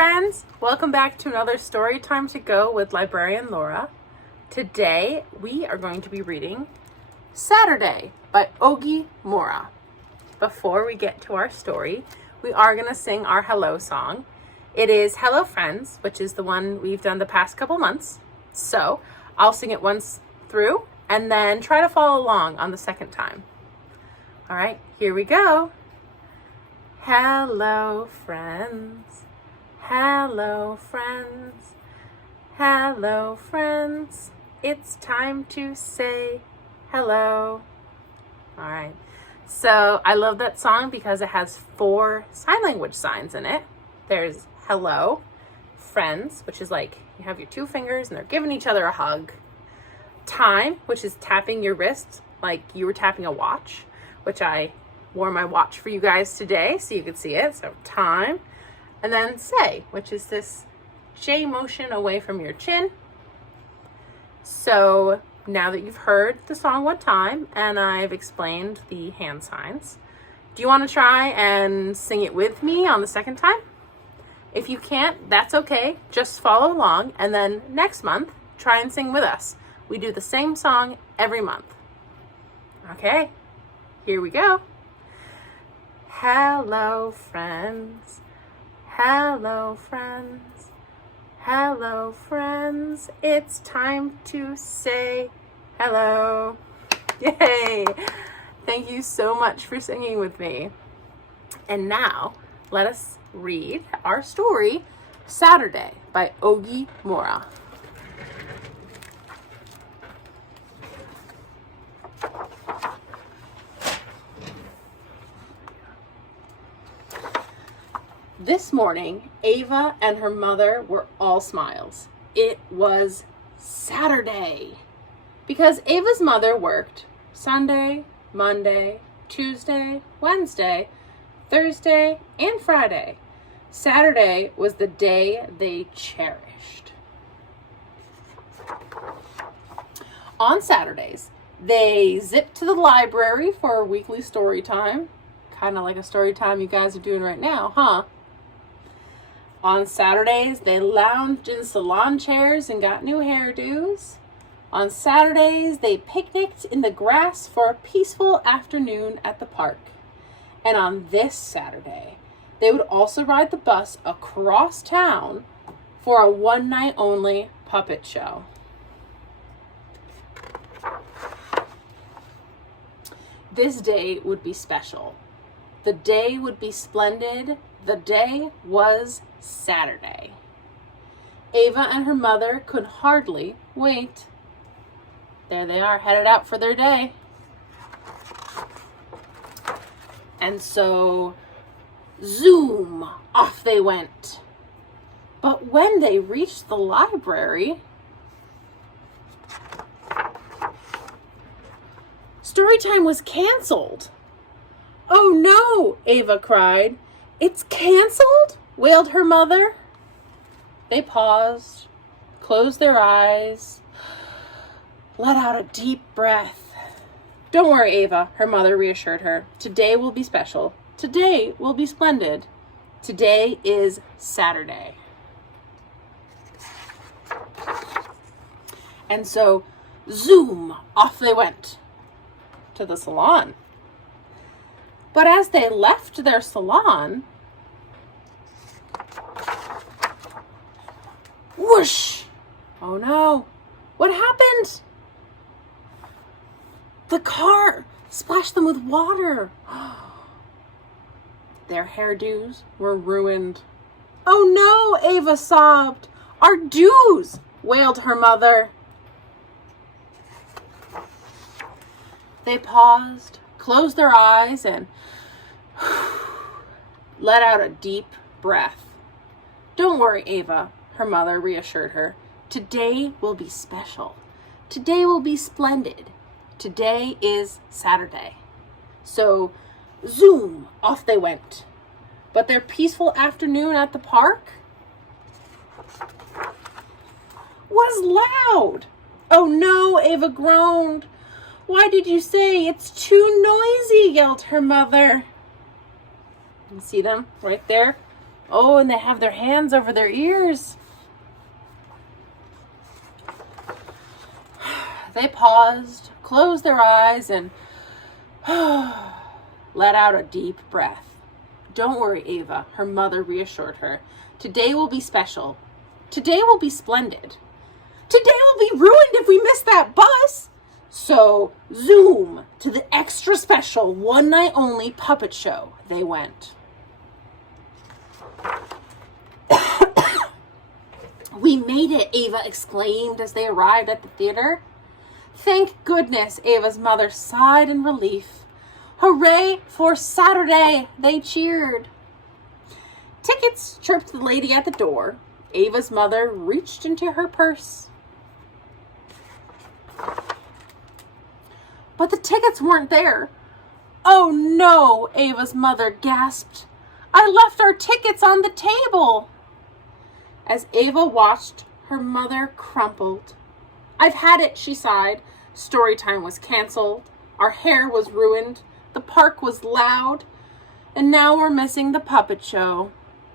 friends, welcome back to another story time to go with librarian Laura. Today we are going to be reading Saturday by Ogi Mora. Before we get to our story, we are going to sing our hello song. It is Hello Friends, which is the one we've done the past couple months. So I'll sing it once through and then try to follow along on the second time. All right, here we go. Hello friends, hello friends, hello friends, it's time to say hello. All right, so I love that song because it has 4 sign language signs in it. There's hello, friends, which is like you have your 2 fingers and they're giving each other a hug. Time, which is tapping your wrist like you were tapping a watch, which I wore my watch for you guys today so you could see it. So time. And then say, which is this J motion away from your chin. So now that you've heard the song one time and I've explained the hand signs, do you want to try and sing it with me on the second time? If you can't, that's okay. Just follow along, and then next month, try and sing with us. We do the same song every month. Okay, here we go. Hello, friends. Hello, friends. Hello, friends. It's time to say hello. Yay! Thank you so much for singing with me. And now, let us read our story, Saturday by Ogi Mora. This morning, Ava and her mother were all smiles. It was Saturday because Ava's mother worked Sunday, Monday, Tuesday, Wednesday, Thursday, and Friday. Saturday was the day they cherished. On Saturdays, they zipped to the library for a weekly story time. Kind of like a story time you guys are doing right now, huh? On Saturdays, they lounged in salon chairs and got new hairdos. On Saturdays, they picnicked in the grass for a peaceful afternoon at the park. And on this Saturday, they would also ride the bus across town for a one-night-only puppet show. This day would be special. The day would be splendid. The day was Saturday. Ava and her mother could hardly wait. There they are, headed out for their day. And so, zoom, off they went. But when they reached the library, story time was canceled. Oh no, Ava cried. It's canceled? Wailed her mother. They paused, closed their eyes, let out a deep breath. Don't worry, Ava, her mother reassured her. Today will be special. Today will be splendid. Today is Saturday. And so, zoom, off they went to the salon. But as they left their salon, whoosh! Oh no, what happened? The car splashed them with water. Their hairdos were ruined. Oh no, Ava sobbed. Our do's, wailed her mother. They paused, closed their eyes, and let out a deep breath. Don't worry, Ava, her mother reassured her. Today will be special. Today will be splendid. Today is Saturday. So, zoom, off they went. But their peaceful afternoon at the park was loud. Oh no, Ava groaned. Why did you say it's too noisy? Yelled her mother. You see them right there? Oh, and they have their hands over their ears. They paused, closed their eyes, and let out a deep breath. Don't worry, Ava, her mother reassured her. Today will be special. Today will be splendid. Today will be ruined if we miss that bus. So, zoom to the extra special one night only puppet show they went. We made it, Ava exclaimed as they arrived at the theater. Thank goodness, Ava's mother sighed in relief. Hooray for Saturday, they cheered. Tickets, chirped the lady at the door. Ava's mother reached into her purse. But the tickets weren't there. Oh no, Ava's mother gasped. I left our tickets on the table. As Ava watched, her mother crumpled. I've had it, she sighed. Story time was canceled. Our hair was ruined. The park was loud. And now we're missing the puppet show.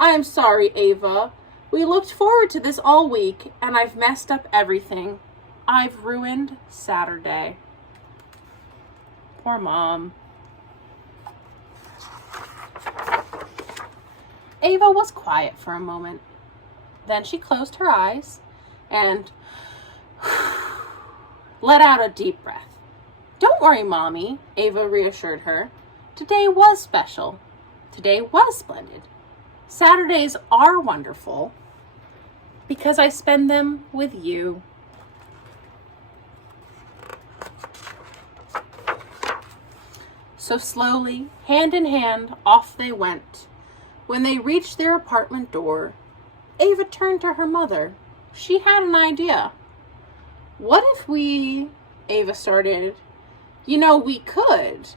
I am sorry, Ava. We looked forward to this all week, and I've messed up everything. I've ruined Saturday. Poor Mom. Ava was quiet for a moment. Then she closed her eyes and let out a deep breath. Don't worry, Mommy, Ava reassured her. Today was special. Today was splendid. Saturdays are wonderful because I spend them with you. So slowly, hand in hand, off they went. When they reached their apartment door, Ava turned to her mother. She had an idea. What if we, Ava started. You know, we could,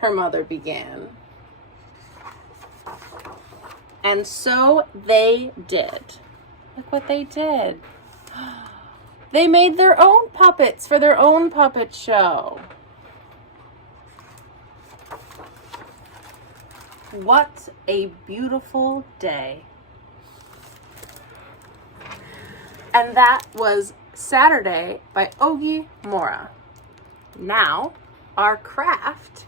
her mother began. And so they did. Look what they did. They made their own puppets for their own puppet show. What a beautiful day. And that was Saturday by Ogi Mora. Now, our craft,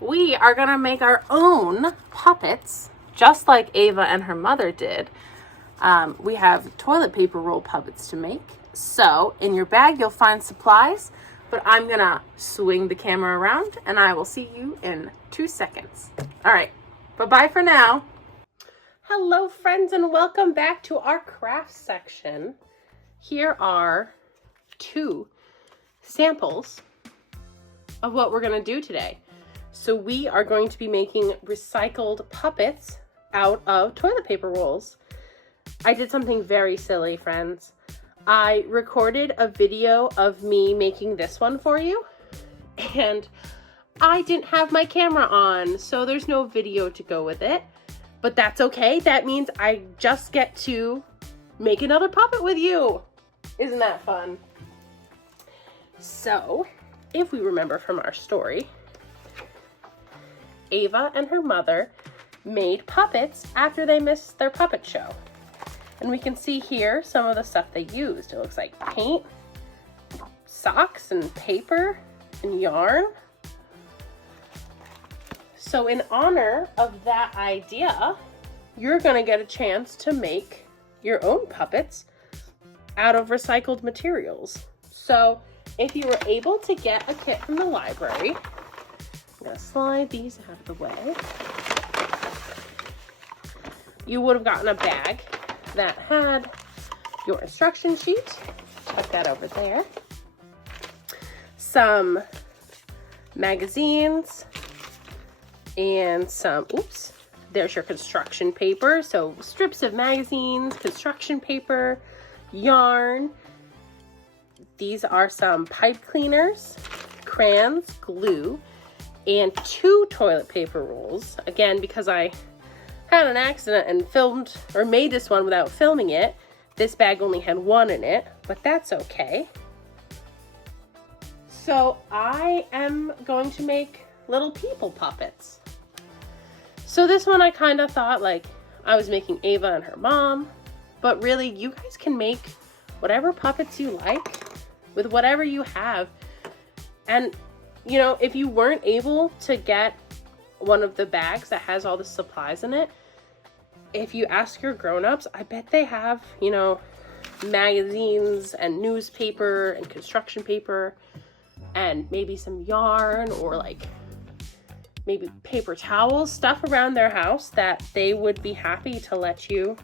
we are going to make our own puppets, just like Ava and her mother did. We have toilet paper roll puppets to make. So, in your bag, you'll find supplies, but I'm going to swing the camera around, and I will see you in 2 seconds. All right, bye-bye for now. Hello, friends, and welcome back to our craft section. Here are 2 samples of what we're going to do today. So we are going to be making recycled puppets out of toilet paper rolls. I did something very silly, friends. I recorded a video of me making this one for you, and I didn't have my camera on, so there's no video to go with it. But that's okay. That means I just get to make another puppet with you. Isn't that fun? So, if we remember from our story, Ava and her mother made puppets after they missed their puppet show. And we can see here some of the stuff they used. It looks like paint, socks, and paper, and yarn. So in honor of that idea, you're gonna get a chance to make your own puppets out of recycled materials. So if you were able to get a kit from the library, I'm gonna slide these out of the way. You would have gotten a bag that had your instruction sheet. Tuck that over there. Some magazines and some, oops, there's your construction paper. So strips of magazines, construction paper, yarn. These are some pipe cleaners, crayons, glue, and 2 toilet paper rolls. Again, because I had an accident and filmed or made this one without filming it, this bag only had 1 in it, but that's okay. So I am going to make little people puppets. So this one I kind of thought, like, I was making Ava and her mom. But really, you guys can make whatever puppets you like with whatever you have. And, you know, if you weren't able to get one of the bags that has all the supplies in it, if you ask your grown-ups, I bet they have, you know, magazines and newspaper and construction paper and maybe some yarn or like maybe paper towels, stuff around their house that they would be happy to let you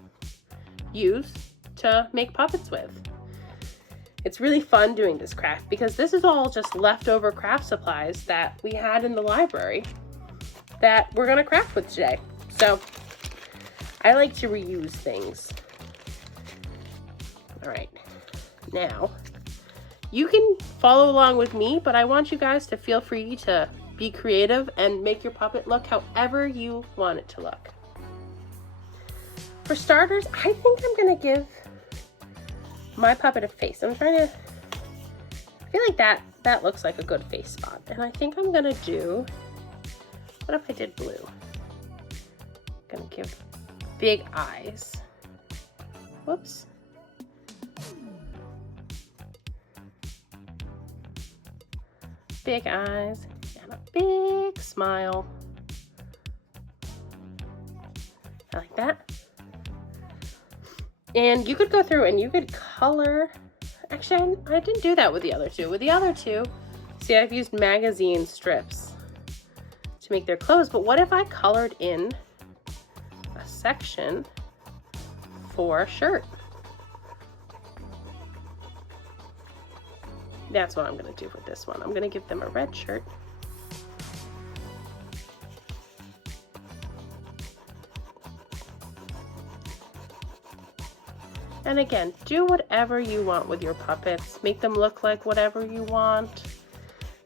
use to make puppets with. It's really fun doing this craft because this is all just leftover craft supplies that we had in the library that we're gonna craft with today. So I like to reuse things. All right, now you can follow along with me, but I want you guys to feel free to be creative and make your puppet look however you want it to look. For starters, I think I'm gonna give my puppet a face. I feel like that looks like a good face spot. And I think I'm gonna do, what if I did blue? I'm gonna give big eyes. Whoops. Big eyes and a big smile. I like that. And you could go through and you could color. Actually, I didn't do that with the other two. With the other two, see, I've used magazine strips to make their clothes. But what if I colored in a section for a shirt? That's what I'm going to do with this one. I'm going to give them a red shirt. And again, do whatever you want with your puppets. Make them look like whatever you want.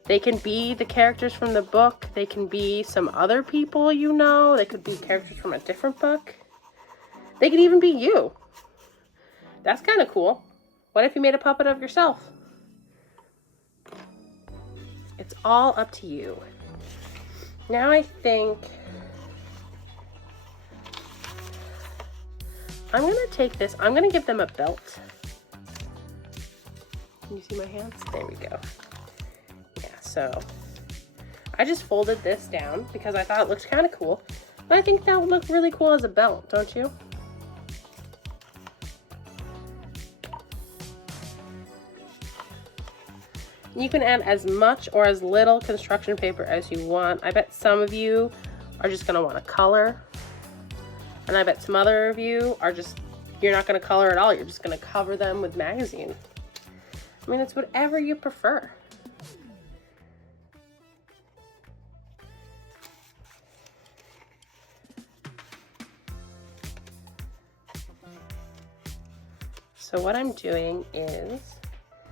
They can be the characters from the book. They can be some other people you know. They could be characters from a different book. They could even be you. That's kind of cool. What if you made a puppet of yourself? It's all up to you. Now I think I'm going to take this, I'm going to give them a belt. Can you see my hands? There we go. Yeah, so I just folded this down because I thought it looked kind of cool. But I think that would look really cool as a belt, don't you? You can add as much or as little construction paper as you want. I bet some of you are just going to want to color. And I bet some other of you are just, you're not going to color at all. You're just going to cover them with magazine. I mean, it's whatever you prefer. So what I'm doing is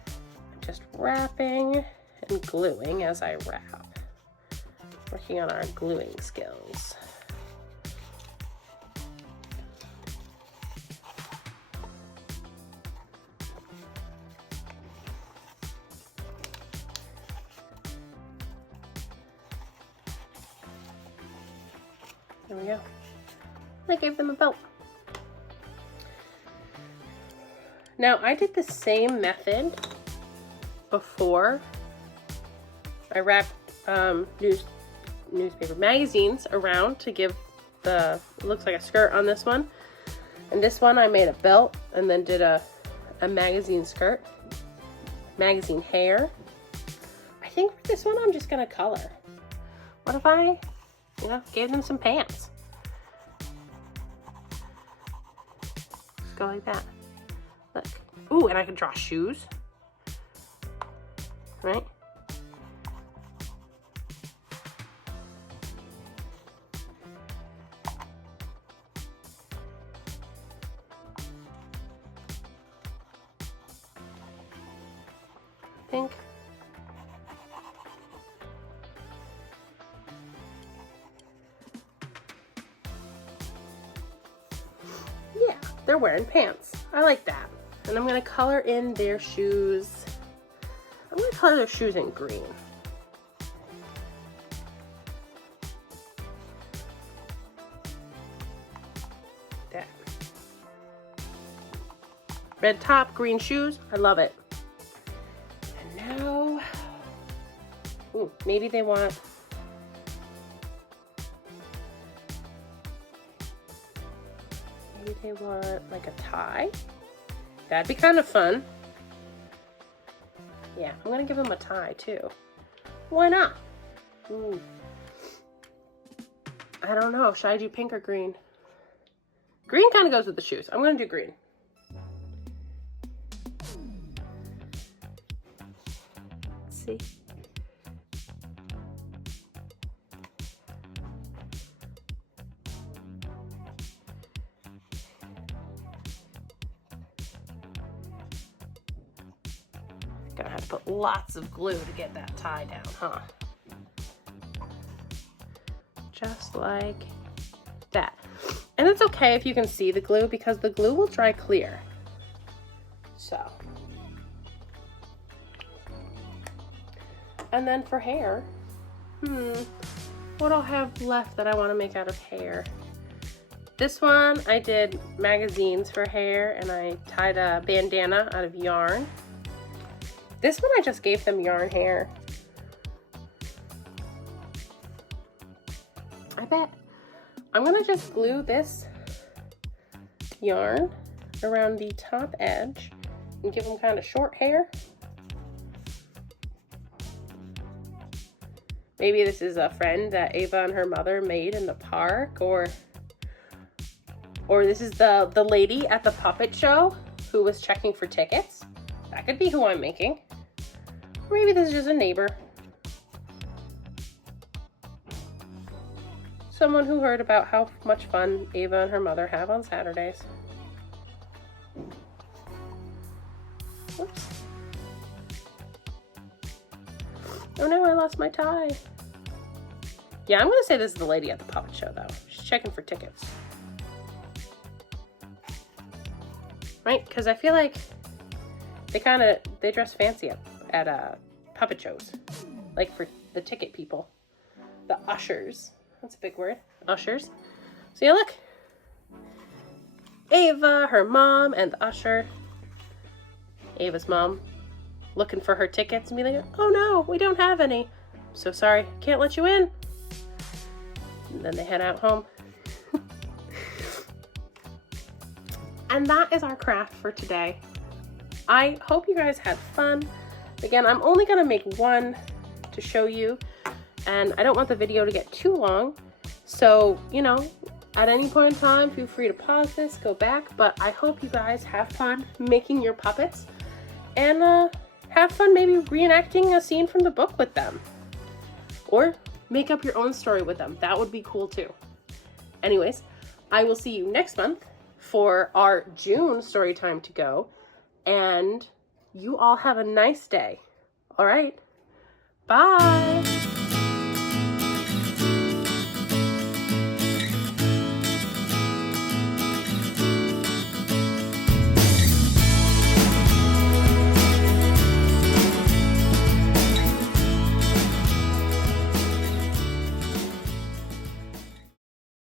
I'm just wrapping and gluing as I wrap. Working on our gluing skills. There we go. I gave them a belt. Now I did the same method before. I wrapped newspaper magazines around to give the, it looks like a skirt on this one. And this one I made a belt and then did a magazine skirt, magazine hair. I think for this one I'm just gonna color. What if I, gave them some pants? Just go like that. Look. Ooh, and I can draw shoes. Right? I think. Yeah, they're wearing pants. I like that. And I'm going to color in their shoes. I'm going to color their shoes in green. Red top, green shoes. I love it. And now, ooh, maybe they want, like a tie. That'd be kind of fun. Yeah, I'm gonna give them a tie too. Why not? Ooh. I don't know. Should I do pink or green? Green kind of goes with the shoes. I'm gonna do green. Let's see. Gonna have to put lots of glue to get that tie down, huh? Just like that. And it's okay if you can see the glue because the glue will dry clear. So. And then for hair, what I'll have left that I want to make out of hair. This one I did magazines for hair and I tied a bandana out of yarn. This one I just gave them yarn hair. I bet I'm gonna just glue this yarn around the top edge and give them kind of short hair. Maybe this is a friend that Ava and her mother made in the park, or this is the lady at the puppet show who was checking for tickets. That could be who I'm making. Or maybe this is just a neighbor. Someone who heard about how much fun Ava and her mother have on Saturdays. Whoops. Oh no, I lost my tie. Yeah, I'm gonna say this is the lady at the puppet show though. She's checking for tickets. Right? Because I feel like they dress fancy at puppet shows. Like for the ticket people. The ushers. That's a big word. Ushers. So yeah, look. Ava, her mom, and the usher. Ava's mom looking for her tickets and be like, oh no, we don't have any. I'm so sorry, can't let you in. And then they head out home. And that is our craft for today. I hope you guys had fun. Again, I'm only gonna make one to show you, and I don't want the video to get too long. So, you know, at any point in time, feel free to pause this, go back, but I hope you guys have fun making your puppets and have fun maybe reenacting a scene from the book with them. Or make up your own story with them. That would be cool too. Anyways, I will see you next month for our June story time to go. And you all have a nice day. All right. Bye.